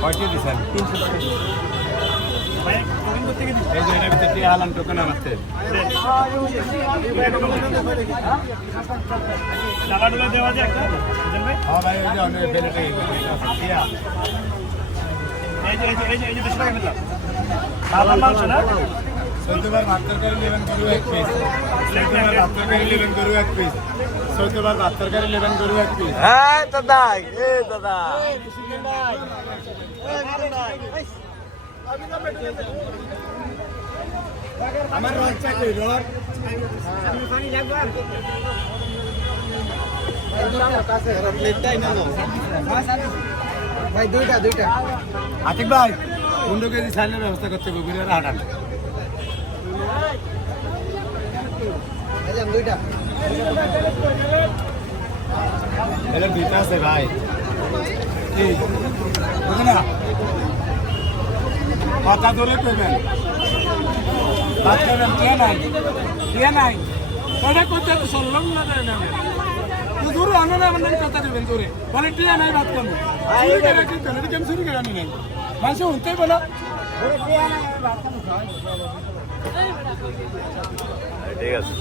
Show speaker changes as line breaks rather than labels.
কয়টি আমাতে
ডালাডুলা দেওয়া যায় একটা ভাই
হ্যাঁ
এই যে এই যে এই মাংস না
চৌদ্দবার ভাত তরকারি নেবেন গরু এক পিস চৌদ্দবার ভাত তরকারি নেবেন গরু এক পিস চৌদ্দবার ভাত তরকারি নেবেন গরু এক পিস
হ্যাঁ এ দাদা।
আমার রড
ভাই দুইটা দুইটা।
আতিক ভাই পনেরো কেজি ছাড়লে ব্যবস্থা করতে হবে হাঁটান এটা দুইটা আছে ভাই। না? কথা ধরে কইবেন। ভাত খাবেন কে নাই? কে নাই? ওটা করতে তো সরলম না দেয় না। তো দূরে আনো না মানে কথা দিবেন দূরে বলে টিয়া নাই ভাত খাব চুরি করে কি করে কেন চুরি করে আনি নাই। মানুষ শুনতেই বলো।
ঠিক আছে।